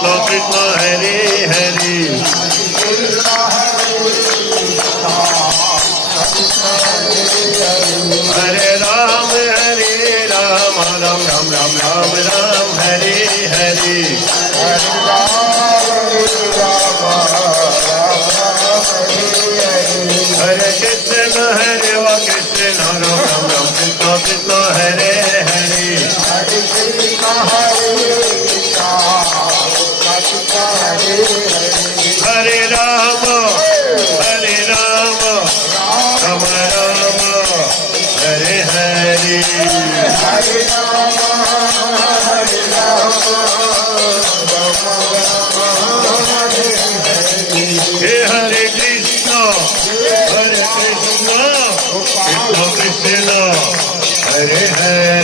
Krishna Krishna Hare Hare Hare Ram Ram Ram Ram Ram Ram Hare Hare Hare Krishna Krishna Ram Ram Krishna Krishna Hare Hare Hare Ram Ram Ram Hare Hare Hare Krishna Krishna Krishna Hare Hare